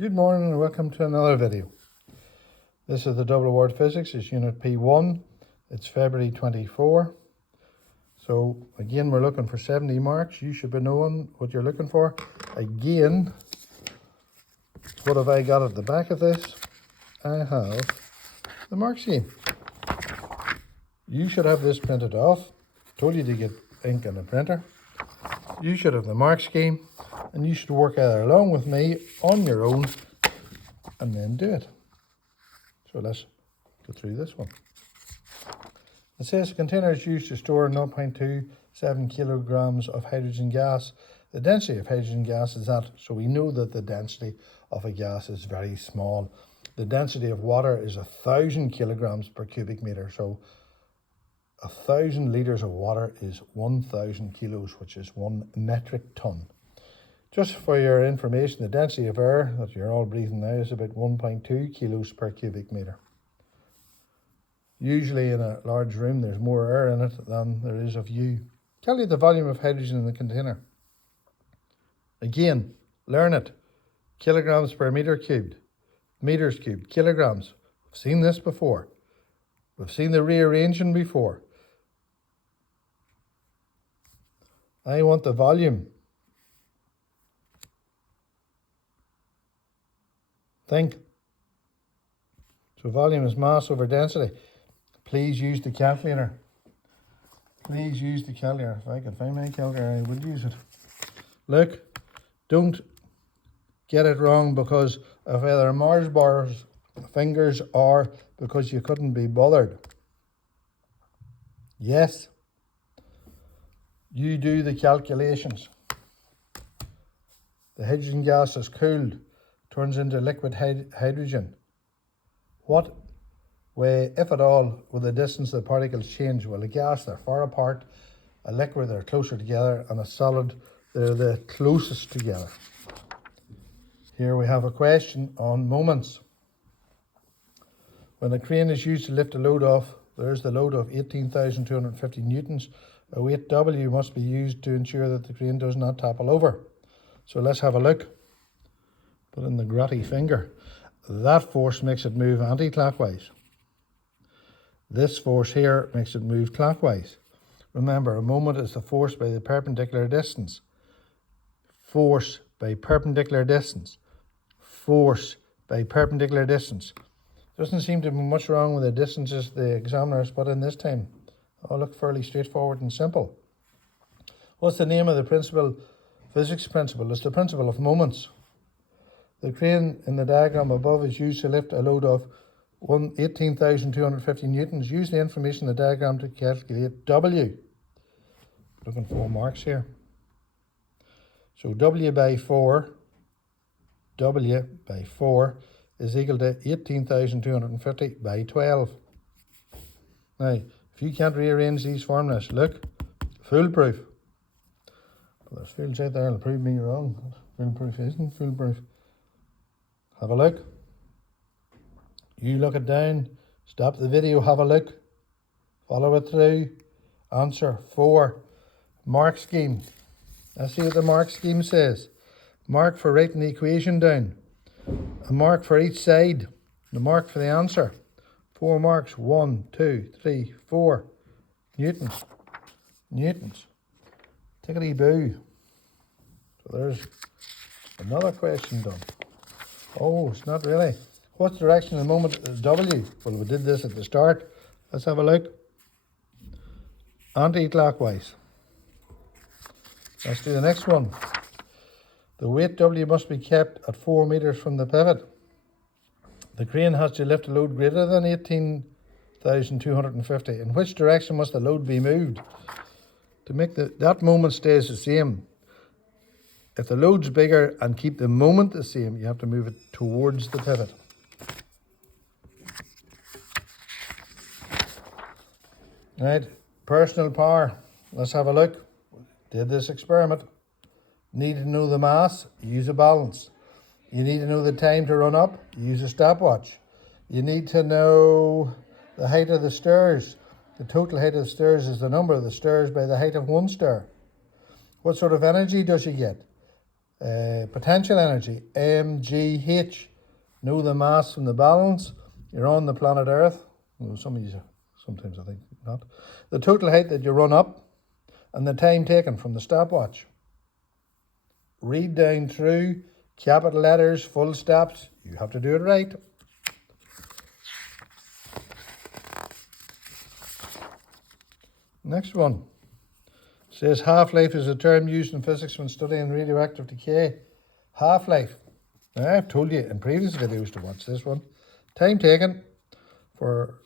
Good morning and welcome to another video. This is the double award physics. It's unit P1. It's February 24. So again, we're looking for 70 marks. You should be knowing what you're looking for. Again, what have I got at the back of this? I have the mark scheme. You should have this printed off. Told you to get ink and a printer. You should have the mark scheme, and you should work either along with me on your own and then do it. So let's go through this one. It says a container is used to store 0.27 kilograms of hydrogen gas. The density of hydrogen gas is that, so we know that the density of a gas is very small. The density of water is 1,000 kilograms per cubic meter. So 1,000 litres of water is 1,000 kilos, which is 1 metric ton. Just for your information, the density of air that you're all breathing now is about 1.2 kilos per cubic meter. Usually in a large room, there's more air in it than there is of you. Calculate the volume of hydrogen in the container. Again, learn it. Kilograms per meter cubed. Meters cubed. Kilograms. We've seen this before. We've seen the rearranging before. I want the volume. Think. So volume is mass over density. Please use the calculator. Please use the calculator. If I could find my calculator, I would use it. Look, don't get it wrong because of either Mars bars, fingers, or because you couldn't be bothered. Yes, you do the calculations. The hydrogen gas is cooled, turns into liquid hydrogen. What way, if at all, will the distance of the particles change? Well, a gas, they're far apart. A liquid, they're closer together. And a solid, they're the closest together. Here we have a question on moments. When a crane is used to lift a load off, there's the load of 18,250 newtons. A weight W must be used to ensure that the crane does not topple over. So let's have a look. Put in the grotty finger. That force makes it move anti-clockwise. This force here makes it move clockwise. Remember, a moment is the force by the perpendicular distance. Force by perpendicular distance. Force by perpendicular distance. Doesn't seem to be much wrong with the distances the examiners put in this time. All look fairly straightforward and simple. What's the name of the principle, physics principle? It's the principle of moments. The crane in the diagram above is used to lift a load of 18,250 newtons. Use the information in the diagram to calculate W. Looking for marks here. So W by 4 is equal to 18,250 by 12. Now, if you can't rearrange these formulas, look, foolproof. Well, there's fools out there that'll prove me wrong. Foolproof isn't foolproof. Have a look. You look it down. Stop the video, have a look. Follow it through. Answer 4. Mark scheme. Let's see what the mark scheme says. Mark for writing the equation down. A mark for each side. The mark for the answer. 4 marks. 1, 2, 3, 4. Newtons. Newtons. Tickety boo. So there's another question done. Oh, it's not really. What direction of the moment is W? Well, we did this at the start. Let's have a look. Anti-clockwise. Let's do the next one. The weight W must be kept at 4 meters from the pivot. The crane has to lift a load greater than 18,250. In which direction must the load be moved? To make that moment stays the same. If the load's bigger and keep the moment the same, you have to move it towards the pivot. Right, personal power. Let's have a look. Did this experiment. Need to know the mass, use a balance. You need to know the time to run up, use a stopwatch. You need to know the height of the stairs. The total height of the stairs is the number of the stairs by the height of one stair. What sort of energy does you get? Potential energy, mgh. Know the mass from the balance. You're on the planet Earth. Well, some of you, sometimes I think not. The total height that you run up and the time taken from the stopwatch. Read down through, capital letters, full stops. You have to do it right. Next one. Says half-life is a term used in physics when studying radioactive decay. Half-life. Now, I've told you in previous videos to watch this one. Time taken for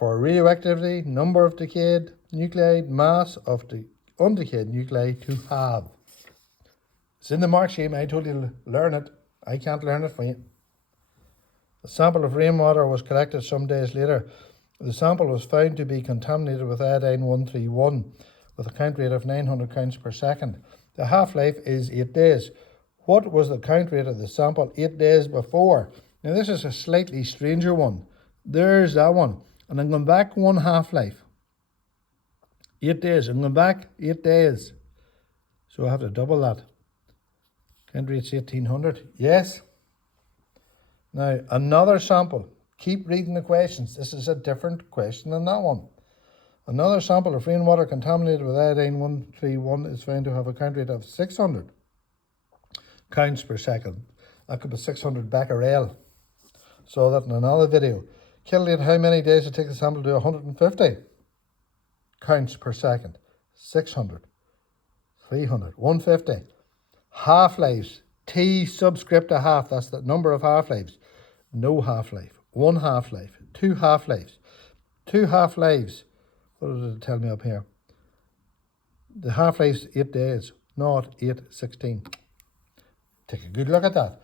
radioactivity, number of decayed nuclei, mass of the undecayed nuclei to have. It's in the mark scheme. I told you to learn it. I can't learn it for you. A sample of rainwater was collected some days later. The sample was found to be contaminated with iodine-131 with a count rate of 900 counts per second. The half-life is 8 days. What was the count rate of the sample 8 days before? Now this is a slightly stranger one. There's that one. And I'm going back one half-life. 8 days. I'm going back 8 days. So I have to double that. Count rate's 1800. Yes. Now another sample. Keep reading the questions. This is a different question than that one. Another sample of rainwater contaminated with iodine-131 is found to have a count rate of 600 counts per second. That could be 600 becquerel. Saw that in another video. Calculate how many days it takes the sample to do 150 counts per second. 600, 300, 150. Half-lives. T subscript a half. That's the number of half-lives. No half-life. One half-life. Two half-lives. Two half-lives. What did it tell me up here? The half-life's 8 days, not 8, 16. Take a good look at that.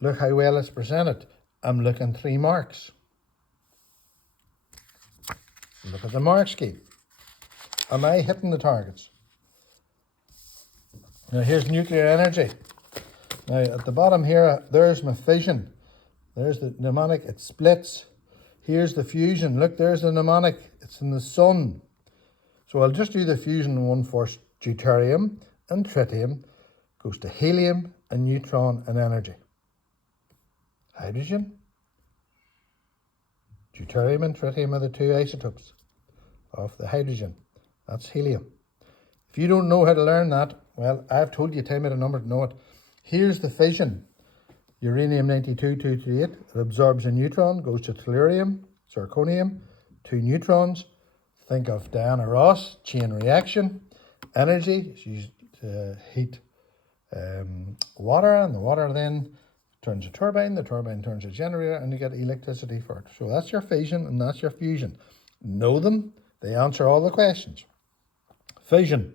Look how well it's presented. I'm looking 3 marks. Look at the mark scheme. Am I hitting the targets? Now here's nuclear energy. Now at the bottom here, there's my fission. There's the mnemonic, it splits. Here's the fusion. Look, there's the mnemonic, it's in the sun. So I'll just do the fusion one first. Deuterium and tritium goes to helium and neutron and energy. Hydrogen. Deuterium and tritium are the 2 isotopes of the hydrogen. That's helium. If you don't know how to learn that, well, I've told you, time at a number to know it. Here's the fission. Uranium-92-238, it absorbs a neutron, goes to tellurium, zirconium, 2 neutrons. Think of Diana Ross, chain reaction. Energy, she used to heat water, and the water then turns a turbine, the turbine turns a generator, and you get electricity for it. So that's your fission and that's your fusion. Know them, they answer all the questions. Fission,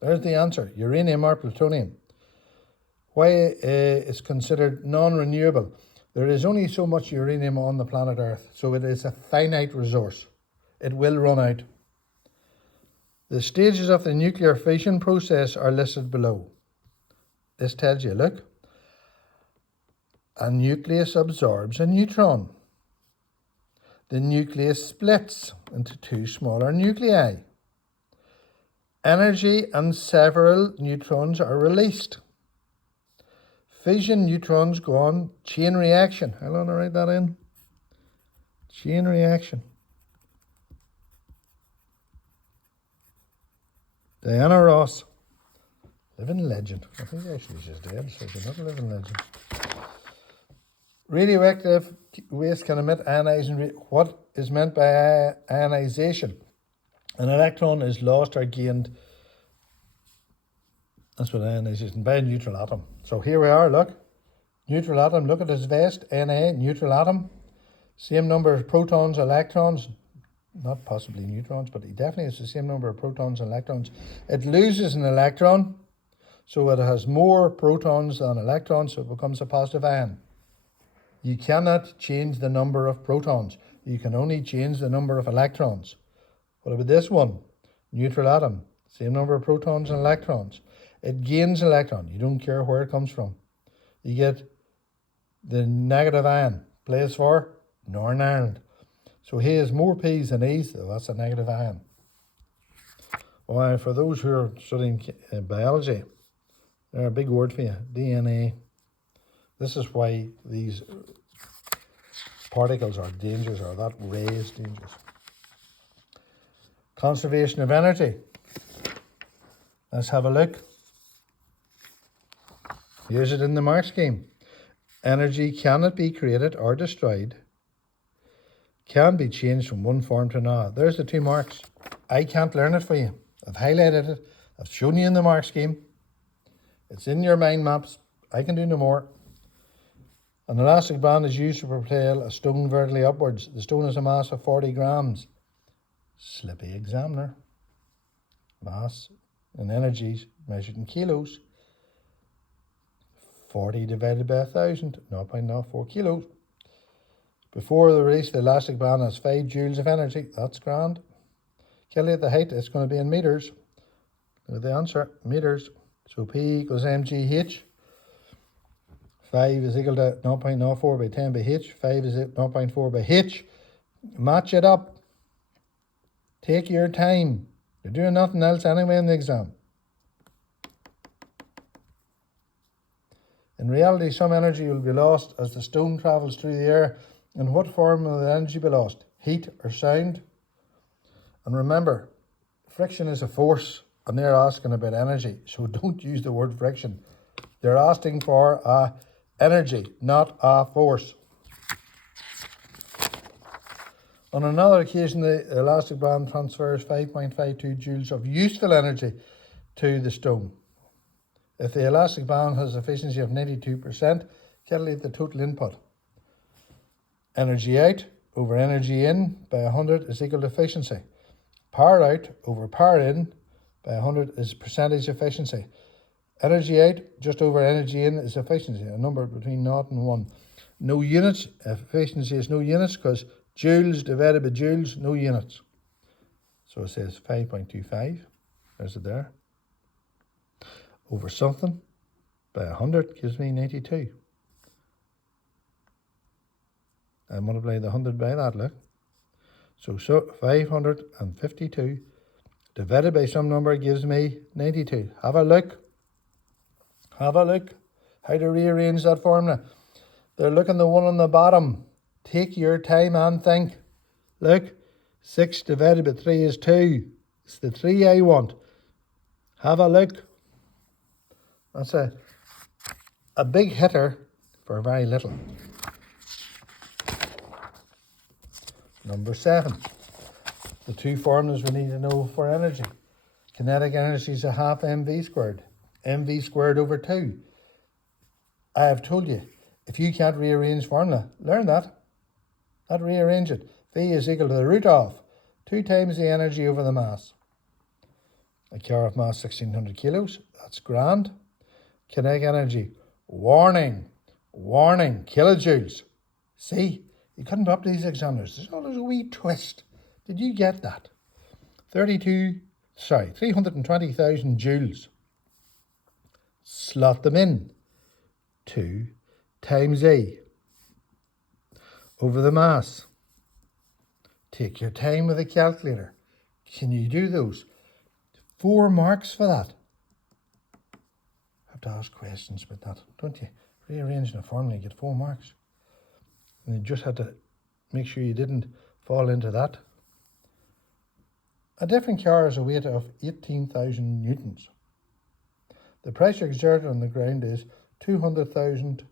there's the answer, uranium or plutonium. Why it's considered non-renewable? There is only so much uranium on the planet Earth, so it is a finite resource. It will run out. The stages of the nuclear fission process are listed below. This tells you, look, a nucleus absorbs a neutron. The nucleus splits into 2 smaller nuclei. Energy and several neutrons are released. Fission neutrons go on chain reaction. I'll want to write that in. Chain reaction. Diana Ross, living legend. I think actually she's dead, so she's not a living legend. Radioactive waste can emit ionizing. What is meant by ionization? An electron is lost or gained. That's what ionization by a neutral atom. So here we are, look. Neutral atom, look at his vest, Na, neutral atom. Same number of protons, electrons. Not possibly neutrons, but it definitely has the same number of protons and electrons. It loses an electron, so it has more protons than electrons, so it becomes a positive ion. You cannot change the number of protons. You can only change the number of electrons. What about this one? Neutral atom, same number of protons and electrons. It gains an electron. You don't care where it comes from. You get the negative ion. Place for Northern Ireland. So he has more P's than E's, though. That's a negative ion. Well, for those who are studying biology, They're a big word for you. DNA. This is why these particles are dangerous, or that ray is dangerous. Conservation of energy. Let's have a look. Here's it in the mark scheme. Energy cannot be created or destroyed. Can be changed from one form to another. There's the 2 marks. I can't learn it for you. I've highlighted it. I've shown you in the mark scheme. It's in your mind maps. I can do no more. An elastic band is used to propel a stone vertically upwards. The stone has a mass of 40 grams. Slippy examiner. Mass and energies measured in kilos. 40 divided by 1,000, 0.04 kilos. Before the release, the elastic band has 5 joules of energy. That's grand. Calculate the height. It's going to be in meters. With the answer, meters. So P equals mgh. 5 is equal to 0.04 by 10 by h. 5 is 0.4 by h. Match it up. Take your time. You're doing nothing else anyway in the exam. In reality, some energy will be lost as the stone travels through the air. In what form will the energy be lost? Heat or sound? And remember, friction is a force, and they're asking about energy. So don't use the word friction. They're asking for a energy, not a force. On another occasion, the elastic band transfers 5.52 joules of useful energy to the stone. If the elastic band has efficiency of 92%, calculate the total input. Energy out over energy in by 100 is equal to efficiency. Power out over power in by 100 is percentage efficiency. Energy out just over energy in is efficiency, a number between 0 and 1. No units, efficiency is no units because joules divided by joules, no units. So it says 5.25, there's it there, over something by 100 gives me 92. I multiply the 100 by that, look. So 552 divided by some number gives me 92. Have a look. Have a look how to rearrange that formula. They're looking the one on the bottom. Take your time and think. Look, 6 divided by 3 is 2. It's the 3 I want. Have a look. That's a big hitter for very little. Number 7. The 2 formulas we need to know for energy. Kinetic energy is a half mv squared. mv squared over 2. I have told you, if you can't rearrange formula, learn that. Not rearrange it. V is equal to the root of 2 times the energy over the mass. A car of mass 1600 kilos. That's grand. Kinetic energy. Warning. Warning. Kilojoules. See, you couldn't up these examiners. There's always a wee twist. Did you get that? 320,000 joules. Slot them in. 2 times E over the mass. Take your time with a calculator. Can you do those? 4 marks for that. Have to ask questions about that, don't you? Rearranging a formula, you get 4 marks. And you just had to make sure you didn't fall into that. A different car has a weight of 18,000 newtons. The pressure exerted on the ground is 200,000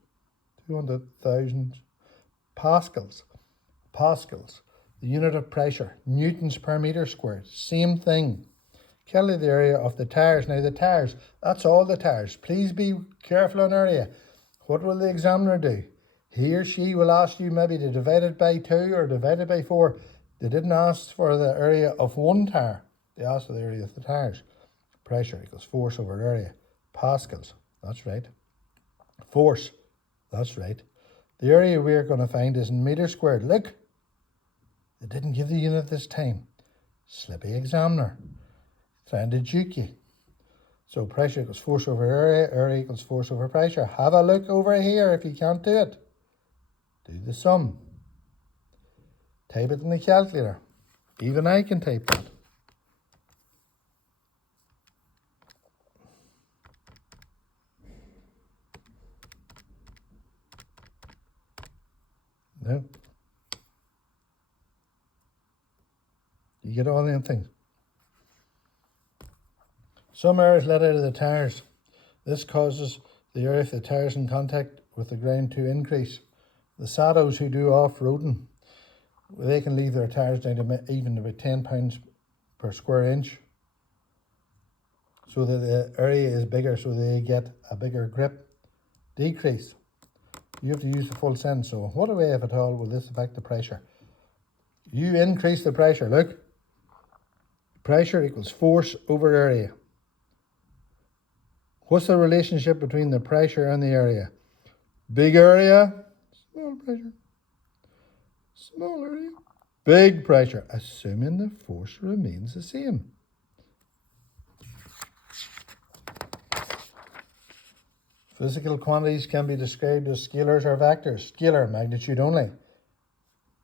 pascals. Pascals, the unit of pressure, newtons per meter squared. Same thing. Calculate the area of the tires. Now the tires, that's all the tires. Please be careful on area. What will the examiner do? He or she will ask you maybe to divide it by 2 or divide it by 4. They didn't ask for the area of one tire. They asked for the area of the tires. Pressure equals force over area. Pascals, that's right. Force, that's right. The area we're going to find is in meters squared. Look, they didn't give the unit this time. Slippy examiner. Trying to juke you. So pressure equals force over area equals force over pressure. Have a look over here if you can't do it. Do the sum. Type it in the calculator. Even I can type that. No. You get all them things. Some air is let out of the tires. This causes the air of the tires in contact with the ground to increase. The saddles who do off-roading, they can leave their tires down to even about 10 pounds per square inch, so that the area is bigger, so they get a bigger grip. Decrease. You have to use the full sentence. So what way, if at all, will this affect the pressure? You increase the pressure. Look. Pressure equals force over area. What's the relationship between the pressure and the area? Big area, small pressure. Small area, big pressure, assuming the force remains the same. Physical quantities can be described as scalars or vectors. Scalar, magnitude only.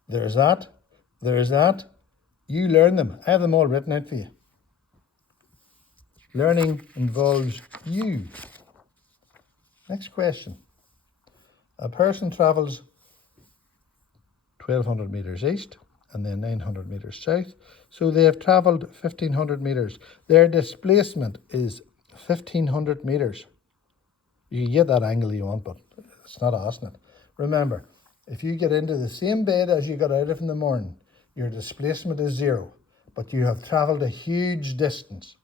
There's that. There's that. You learn them. I have them all written out for you. Learning involves you. Next question. A person travels 1,200 metres east and then 900 metres south. So they have travelled 1,500 metres. Their displacement is 1,500 metres. You can get that angle you want, but it's not asking it. Remember, if you get into the same bed as you got out of in the morning, your displacement is 0, but you have travelled a huge distance.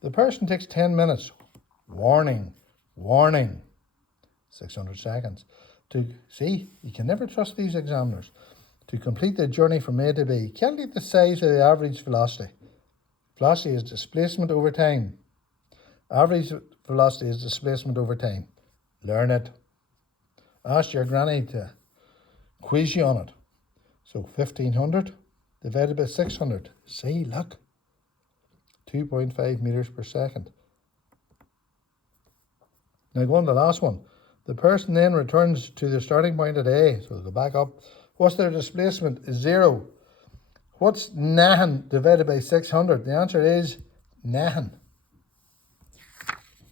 The person takes 10 minutes. Warning, warning. 600 seconds. To see, you can never trust these examiners. To complete the journey from A to B, calculate the size of the average velocity. Velocity is displacement over time. Average velocity is displacement over time. Learn it. Ask your granny to quiz you on it. So 1,500 divided by 600. See, look. 2.5 metres per second. Now go on to the last one. The person then returns to the starting point at A. So they'll go back up. What's their displacement? Is 0. What's 9 divided by 600? The answer is 9.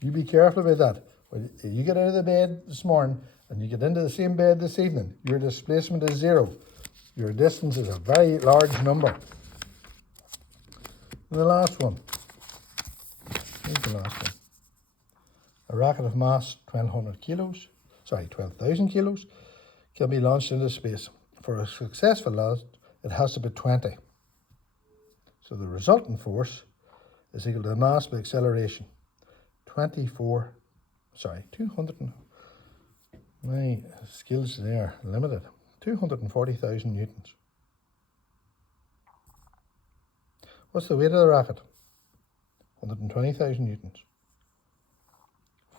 You be careful about that. When you get out of the bed this morning and you get into the same bed this evening, your displacement is 0. Your distance is a very large number. And the last one. Here's the last one. A rocket of mass 12,000 kilos can be launched into space. For a successful launch, it has to be 20. So the resultant force is equal to the mass by acceleration. 200. My skills there limited. 240,000 newtons. What's the weight of the rocket? 120,000 newtons.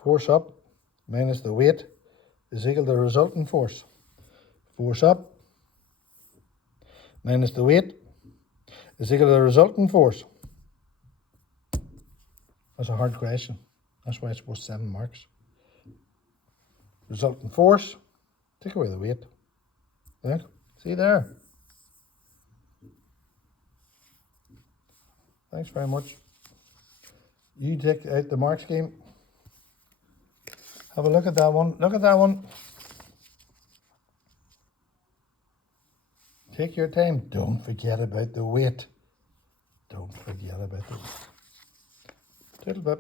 Force up minus the weight is equal to the resultant force. Force up minus the weight is equal to the resultant force. That's a hard question. That's why it's worth 7 marks. Resultant force, take away the weight. There, see there. Thanks very much. You take out the mark scheme. Have a look at that one. Look at that one. Take your time. Don't forget about the weight. Don't forget about the weight. Little bit.